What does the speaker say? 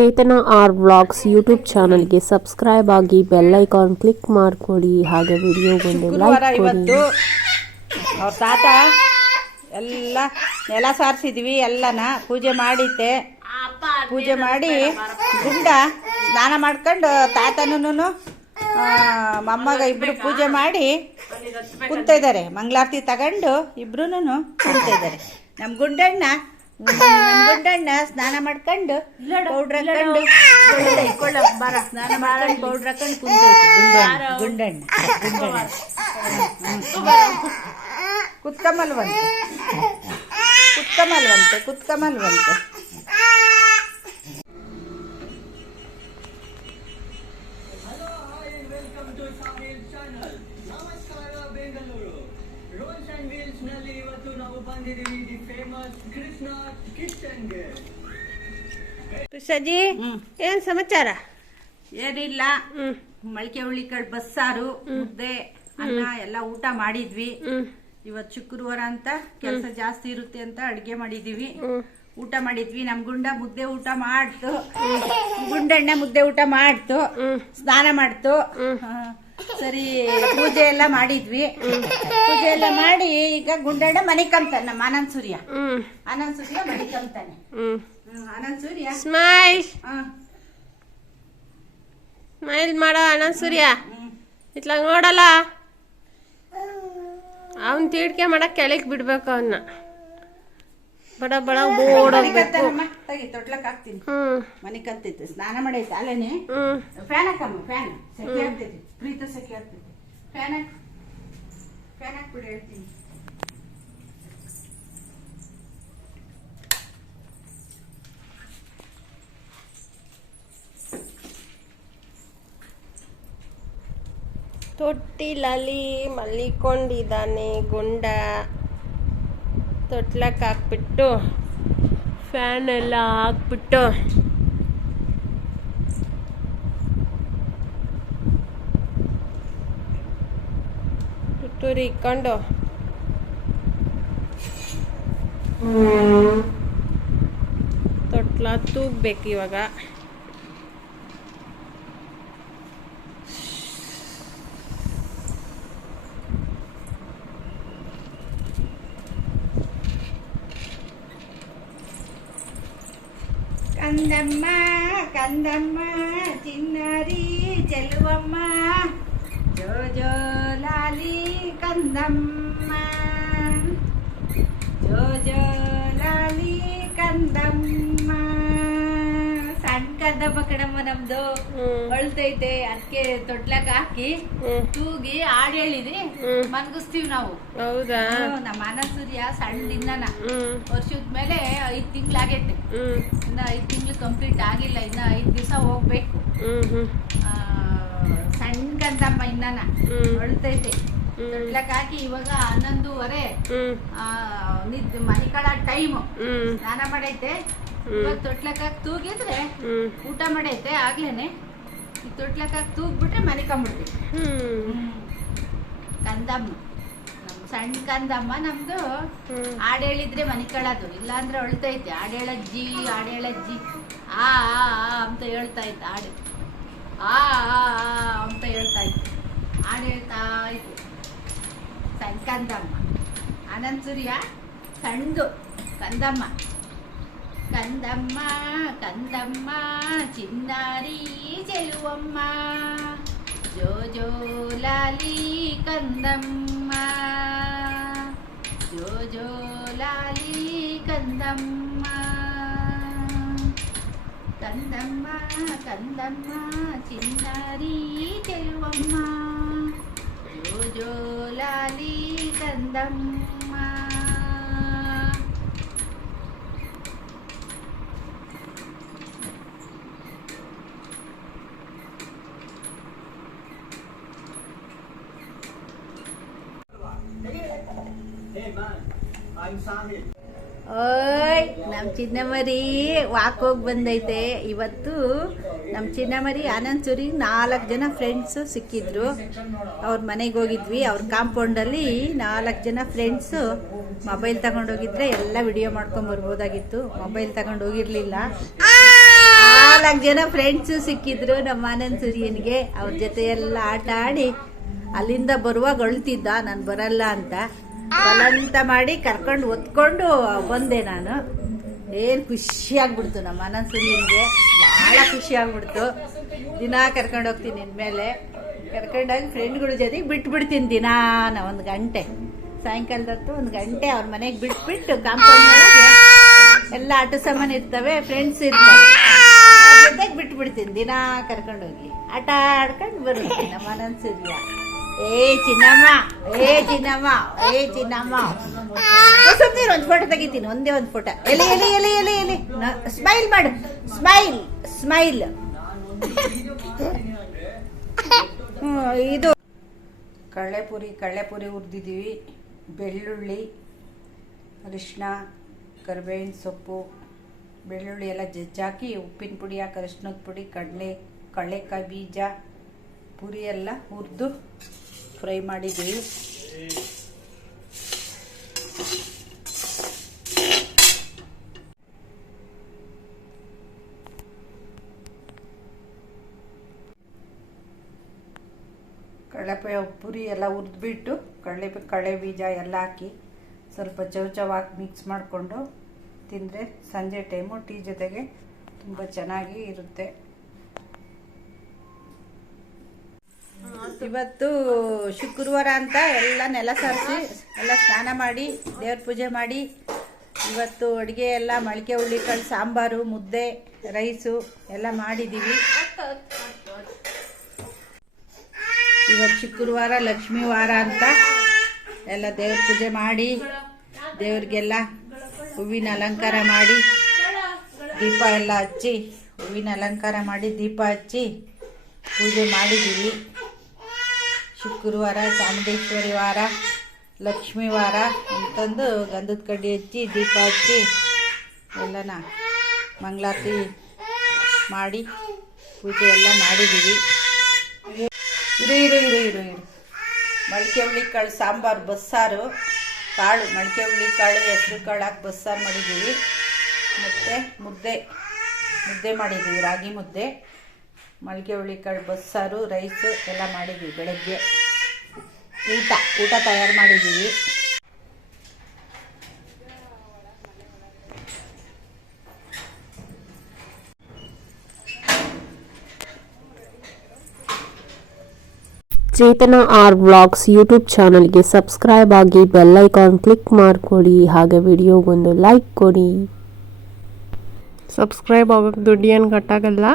ಚೇತನ R vlogs YouTube ಚಾನಲ್ಗೆ subscribe ಆಗಿ bell icon click ಮಾಡಿಕೊಡಿ. ಹಾಗೆ ವಿಡಿಯೋ ಬಂದು ಲೈಕ್ ಕೊಡಿ. ಇವತ್ತು ಅವ್ರ ತಾತ ಎಲ್ಲ ನೆಲ ಸಾರಿಸಿದ್ವಿ ಎಲ್ಲನ ಪೂಜೆ ಮಾಡಿದ್ದೆ. ಪೂಜೆ ಮಾಡಿ ಗುಂಡ ಸ್ನಾನ ಮಾಡ್ಕೊಂಡು ತಾತನೂ ಮೊಮ್ಮಗ ಇಬ್ರು ಪೂಜೆ ಮಾಡಿ ಕುಂತ ಇದ್ದಾರೆ ಮಂಗಳಾರತಿ ತಗೊಂಡು ಇಬ್ರು ಕುಂತ ಇದ್ದಾರೆ ನಮ್ಮ ಗುಂಡಣ್ಣ ಗುಂಡಣ್ಣ ಸ್ನಾನ ಮಾಡ್ಕೊಂಡು ಪೌಡ್ರ್ ಹಾಕೊಂಡು ಬರ ಸ್ನಾನ ಮಾಡ್ಕೊಂಡು ಪೌಡ್ರ್ ಹಾಕೊಂಡು ಕುಂತೈತಿ ಗುಂಡಣ್ಣ ಕುತ್ಕಮಲ್ವಂತೆ. ಕುತ್ಕಮಲ್ವಂತೆ ಕುತ್ಕಮಲ್ವಂತೆ. ನಮಸ್ಕಾರ ಬೆಂಗಳೂರು ರೋಲ್ಸ್ ಅಂಡ್ ವೀಲ್ಸ್ನಲ್ಲಿ ಇವತ್ತು ನಾವು ಬಂದಿದ್ದೀವಿ ದಿ ಫೇಮಸ್ ಕೃಷ್ಣ ಕಿಚನ್ಗೆ. ಕೃಷ್ಣಜಿ ಹ್ಮ್. ಏನ್ ಸಮಾಚಾರ? ಏನಿಲ್ಲ. ಮೊಳಕೆ ಹುಳ್ಳಿಕಾಳು ಬಸ್ಸಾರು ಮುದ್ದೆ ಅನ್ನ ಎಲ್ಲ ಊಟ ಮಾಡಿದ್ವಿ. ಇವತ್ ಇವತ್ತು ಶುಕ್ರವಾರ ಅಂತ ಕೆಲಸ ಜಾಸ್ತಿ ಇರುತ್ತೆ ಅಂತ ಅಡ್ಗೆ ಮಾಡಿದೀವಿ. ಊಟ ಮಾಡಿದ್ವಿ. ನಮ್ ಗುಂಡ ಮುದ್ದೆ ಊಟ ಮಾಡ್ತು. ಗುಂಡಣ್ಣ ಮುದ್ದೆ ಊಟ ಮಾಡ್ತು. ಸ್ನಾನ ಮಾಡ್ತು. ಹಾ. ಸರಿ ಪೂಜೆ ಎಲ್ಲ ಮಾಡಿದ್ವಿ. ಪೂಜೆ ಎಲ್ಲ ಮಾಡಿ ಈಗ ಗುಂಡಣ್ಣ ಮನೆ ಕಂತಾನೆ ನಮ್ಮ ಆನಂದ್ ಸೂರ್ಯ. ಹ್ಮ್. ಆನಂದ್ ಸೂರ್ಯ ಮನೆ ಕಂತಾನೆ. ಹ್ಮ್. ಹ್ಮ್, ಆನಂದ್ ಸೂರ್ಯ. ಸ್ಮೈಲ್ ಹಾ. ಸ್ಮೈಲ್ ಮಾಡೋ ಅಣ್ಣ ಸೂರ್ಯ. ಹ್ಮ್. ಇತ್ಲಾಗ ನೋಡಲ್ಲ? ಅವನ್ ತೀಡ್ಕೆ ಮಾಡಕ್ ಕೆಳಗ್ ಬಿಡ್ಬೇಕು ಅವನ್ನ ಬಡ ಬಡ ಓಡೋಗ್ಬೇಕು ತೆಗಿ ತೊಟ್ಲಕ್ ಹಾಕ್ತೀನಿ. ಹ್ಮ್. ಮನೆ ಕಂತೈತೆ ಸ್ನಾನ ಮಾಡೈತೆ. ಅಲ್ಲೇನೆ? ಹ್ಮ್. ಫ್ಯಾನ್ ಹಾಕಮ್ಮ ಫ್ಯಾನ್. ಸೆಕೆ ಆಗ್ತೈತಿ. ಪ್ರೀತ ಸೆಕೆ ಆಗ್ತೈತಿ. ಫ್ಯಾನ್ ಹಾಕ್. ಫ್ಯಾನ್ ಹಾಕ್ಬಿಡಿ ಹೇಳ್ತೀನಿ. ತೊಟ್ಟಿಲಲ್ಲಿ ಮಲ್ಲಿಕೊಂಡಿದ್ದಾನೆ ಗುಂಡ. ತೊಟ್ಲಕ್ಕೆ ಹಾಕ್ಬಿಟ್ಟು ಫ್ಯಾನ್ ಎಲ್ಲ ಹಾಕ್ಬಿಟ್ಟು ತುತ್ತೂರಿ ಇಕ್ಕೊಂಡು ತೊಟ್ಲ ತೂಗ್ಬೇಕು ಇವಾಗ. కందమ్మ చిన్నారి చెలువమ్మ జోజోలాలి కందమ్మ. జోజోలాలి కందమ్మ. ಜೋ ಕಡಮ್ಮ ನಮ್ದು ಅಳ್ತೈತೆ ಅದಕ್ಕೆ ತೊಟ್ಲಕ್ ಹಾಕಿ ತೂಗಿ ಹಾಡ್ ಹೇಳಿದ್ರಿ ಹ್ಮ್. ಮನ್ಗಿಸ್ತೀವಿ ನಾವು. ಹೌದಾ? ನಮ್ಮ ಅನಸೂರ್ಯ ಸಣ್ಣದಿಂದನ ಹ್ಮ್. ವರ್ಷದ ಮೇಲೆ ಐದ್ ತಿಂಗ್ಳಾಗೈತೆ. ಇನ್ನ ಐದ್ ತಿಂಗ್ಳು ಕಂಪ್ಲೀಟ್ ಆಗಿಲ್ಲ ಇನ್ನ ಐದ್ ದಿವಸ ಹೋಗ್ಬೇಕು. ಸಣ್ಣ ಕಂದಮ್ಮ ಇನ್ನನ. ಅಳ್ತೈತೆ. ತೊಟ್ಲಕ್ ಹಾಕಿ ಇವಾಗ ಹನ್ನೊಂದುವರೆ. ಹ್ಮ್. ಆ, ನಿದ್ ಮನಿಕಳ ಟೈಮ್. ಸ್ನಾನ ಮಾಡೈತೆ. ಇವಾಗ ತೂಗಿದ್ರೆ ಊಟ ಮಾಡೈತೆ ಆಗ್ಲೇನೆ. ಈ ತೊಟ್ಲಕ್ ಹಾಕಿ ತೂಗ್ಬಿಟ್ರೆ ಮನಿಕೊಂಬಿಡ್ತೀವಿ ಕಂದಮ್ಮ. ನಮ್ ಸಣ್ಣ ಕಂದಮ್ಮ ನಮ್ದು ಆಡೇಳಿದ್ರೆ ಹಾಡ್ ಹೇಳಿದ್ರೆ ಮನಿ ಇಲ್ಲಾಂದ್ರೆ ಅಳ್ತೈತೆ. ಹಾಡ್ ಹೇಳಜ್ಜಿ ಹಾಡ್ ಹೇಳಜ್ಜಿ ಆ ಅಂತ ಹೇಳ್ತಾ ಇತ್ತು ಹಾಡು ಆ ಅಂತ ಹೇಳ್ತಾ ಇತ್ತು ಹಾಡು ಹೇಳ್ತಾ ಇತ್ತು ಸಣ್ಣ ಕಂದಮ್ಮ. ಆನಂದ್ ಸೂರ್ಯ ಸಣ್ಣದು ಕಂದಮ್ಮ. ಕಂದಮ್ಮ ಕಂದಮ್ಮ ಚಿನ್ನಾರಿ ಚೆಲುವಮ್ಮ ಜೋ ಜೋ ಲಾಲಿ ಕಂದಮ್ಮ ಜೋ ಜೋ ಲಾಲಿ ಕಂದಮ್ಮ ಕಂದಮ್ಮ ಕಂದಮ್ಮ ಓಯ್ ನಮ್ಮ ಚಿನ್ನಮರಿ ವಾಕ್ ಹೋಗಿ ಬಂದೈತೆ. ಇವತ್ತು ನಮ್ಮ ಚಿನ್ನಮರಿ ಆನಂದ್ಸೂರಿಗೆ ನಾಲ್ಕು ಜನ ಫ್ರೆಂಡ್ಸು ಸಿಕ್ಕಿದ್ರು. ಅವ್ರ ಮನೆಗೆ ಹೋಗಿದ್ವಿ. ಅವ್ರ ಕಾಂಪೌಂಡಲ್ಲಿ ನಾಲ್ಕು ಜನ ಫ್ರೆಂಡ್ಸು ಮೊಬೈಲ್ ತಗೊಂಡೋಗಿದ್ರೆ ಎಲ್ಲ ವಿಡಿಯೋ ಮಾಡ್ಕೊಂಡ್ ಬರ್ಬೋದಾಗಿತ್ತು. ಮೊಬೈಲ್ ತಗೊಂಡು ಹೋಗಿರ್ಲಿಲ್ಲ. ನಾಲ್ಕು ಜನ ಫ್ರೆಂಡ್ಸ್ ಸಿಕ್ಕಿದ್ರು ನಮ್ಮ ಆನಂದ್ ಸೂರ್ಯನಿಗೆ ಅವ್ರ ಜೊತೆ ಎಲ್ಲ ಆಟ ಆಡಿ ಅಲ್ಲಿಂದ ಬರುವಾಗ ಅಳ್ತಿದ್ದ ನಾನು ಬರಲ್ಲ ಅಂತ. ಬಲಂತ ಮಾಡಿ ಕರ್ಕೊಂಡು ಒತ್ಕೊಂಡು ಬಂದೆ ನಾನು. ಏನು ಖುಷಿ ಆಗ್ಬಿಡ್ತು ನಮ್ಮ ಮನಸ್ಸು ನಿಮಗೆ. ಭಾಳ ಖುಷಿ ಆಗ್ಬಿಡ್ತು. ದಿನ ಕರ್ಕೊಂಡು ಹೋಗ್ತೀನಿ ಇನ್ಮೇಲೆ ಕರ್ಕೊಂಡೋಗಿ ಫ್ರೆಂಡ್ಗಳ ಜೊತೆಗೆ ಬಿಟ್ಬಿಡ್ತೀನಿ ದಿನಾನ ಒಂದು ಗಂಟೆ. ಸಾಯಂಕಾಲದತ್ತು ಒಂದು ಗಂಟೆ ಅವ್ರ ಮನೆಗೆ ಬಿಟ್ಬಿಟ್ಟು ಕಾಂಪೌಂಡ್ ಎಲ್ಲ ಆಟ ಸಾಮಾನು ಇರ್ತವೆ ಫ್ರೆಂಡ್ಸ್ ಇರ್ತವೆ. ಜೊತೆಗೆ ಬಿಟ್ಬಿಡ್ತೀನಿ ದಿನಾ ಕರ್ಕೊಂಡೋಗಿ ಆಟ ಆಡ್ಕೊಂಡು ಬರ್ತೀನಿ ನಮ್ಮ ಅನನ್ಸಿಲ್ಲ ಏ ಚಿನ್ನಮ್ಮ ಏ ಚಿನ್ನಮ್ಮ ಏ ಚಿನ್ನಮ್ಮ. ಸುಮ್ಮನೆ ಒಂದು ಫೋಟೋ ತೆಗಿತೀನಿ, ಒಂದೇ ಒಂದು ಫೋಟೋ ಎಲೆ ಎಲೆ ಎಲೆ ಎಲೆ ಎಲೆ ಸ್ಮೈಲ್ ಮಾಡು. ಸ್ಮೈಲ್ ಸ್ಮೈಲ್ ಇದು. ಕಳ್ಳೆಪುರಿ ಕಳ್ಳೆಪುರಿ ಹುರಿದಿದ್ದೀವಿ. ಬೆಳ್ಳುಳ್ಳಿ ಅರಿಶಿನ ಕರಿಬೇವಿನ ಸೊಪ್ಪು, ಬೆಳ್ಳುಳ್ಳಿ ಎಲ್ಲ ಜಜ್ಜಾಕಿ ಉಪ್ಪಿನ ಪುಡಿ ಹಾಕಿ ಅರಿಶಿನದ ಪುಡಿ, ಕಡಲೆ ಕಳ್ಳೆಕಾಯಿ ಬೀಜ, ಪುರಿ ಎಲ್ಲ ಹುರಿದು ಫ್ರೈ ಮಾಡಿದ್ವಿ. ಕಡಲೆಪಾಯ ಪುರಿ ಎಲ್ಲ ಹುರಿದ್ಬಿಟ್ಟು ಕಡಲೆ ಕಡಲೆ ಬೀಜ ಎಲ್ಲ ಹಾಕಿ ಸ್ವಲ್ಪ ಚೌ ಚೌ ಹಾಕಿ ಮಿಕ್ಸ್ ಮಾಡಿಕೊಂಡು ತಿಂದರೆ ಸಂಜೆ ಟೈಮು ಟೀ ಜೊತೆಗೆ ತುಂಬ ಚೆನ್ನಾಗಿ ಇರುತ್ತೆ. ಇವತ್ತು ಶುಕ್ರವಾರ ಅಂತ ಎಲ್ಲ ನೆಲ ಸರಿಸಿ ಎಲ್ಲ ಸ್ನಾನ ಮಾಡಿ, ದೇವ್ರ ಪೂಜೆ ಮಾಡಿ, ಇವತ್ತು ಅಡುಗೆ ಎಲ್ಲ ಮೊಳಕೆ ಹುಳ್ಳಿಕಾಳು ಸಾಂಬಾರು, ಮುದ್ದೆ, ರೈಸು ಎಲ್ಲ ಮಾಡಿದ್ದೀವಿ. ಇವತ್ತು ಶುಕ್ರವಾರ, ಲಕ್ಷ್ಮೀ ವಾರ ಅಂತ ಎಲ್ಲ ದೇವ್ರ ಪೂಜೆ ಮಾಡಿ, ದೇವ್ರಿಗೆಲ್ಲ ಹೂವಿನ ಅಲಂಕಾರ ಮಾಡಿ, ದೀಪ ಎಲ್ಲ ಹಚ್ಚಿ, ಹೂವಿನ ಅಲಂಕಾರ ಮಾಡಿ, ದೀಪ ಹಚ್ಚಿ ಪೂಜೆ ಮಾಡಿದ್ದೀವಿ. ಶುಕ್ರವಾರ, ಚಾಮುಂಡೇಶ್ವರಿ ವಾರ, ಲಕ್ಷ್ಮೀ ವಾರ ಅಂತಂದು ಗಂಧದ ಕಡ್ಡಿ ಹಚ್ಚಿ, ದೀಪ ಹಚ್ಚಿ ಎಲ್ಲನ ಮಂಗಳಾರತಿ ಮಾಡಿ ಪೂಜೆ ಎಲ್ಲ ಮಾಡಿದ್ದೀವಿ. ಇರು ಇರು ಇರು ಇರು ಇರು. ಮೊಳಕೆ ಹುಳಿ ಕಾಳು ಸಾಂಬಾರು, ಬಸ್ಸಾರು, ಕಾಳು ಮೊಳಕೆ ಹುಳಿ ಕಾಳು, ಹೆಸರು ಕಾಳು ಹಾಕಿ ಬಸ್ಸಾರು ಮಾಡಿದ್ದೀವಿ. ಮತ್ತು ಮುದ್ದೆ ಮುದ್ದೆ ಮಾಡಿದ್ದೀವಿ, ರಾಗಿ ಮುದ್ದೆ. ಮೊಳಕೆ ಹುಳಿ ಕಾಳು ಬಸ್ಸಾರು ರೈಸು ಎಲ್ಲ ಮಾಡಿದ್ದೀವಿ ಬೆಳಗ್ಗೆ. ಊಟ ಊಟ ತಯಾರು ಮಾಡಿದ್ದೀವಿ. ಚೇತನ ಆರ್ ವ್ಲಾಗ್ಸ್ ಯೂಟ್ಯೂಬ್ ಚಾನಲ್ಗೆ ಸಬ್ಸ್ಕ್ರೈಬ್ ಆಗಿ ಬೆಲ್ಲೈಕಾನ್ ಕ್ಲಿಕ್ ಮಾಡಿಕೊಡಿ ಹಾಗೆ ವಿಡಿಯೋಗೊಂದು ಲೈಕ್ ಕೊಡಿ. ಸಬ್ಸ್ಕ್ರೈಬ್ ಆಗೋಕ್ಕೆ ದುಡ್ಡು ಏನು ಕಟ್ಟಾಗಲ್ಲ.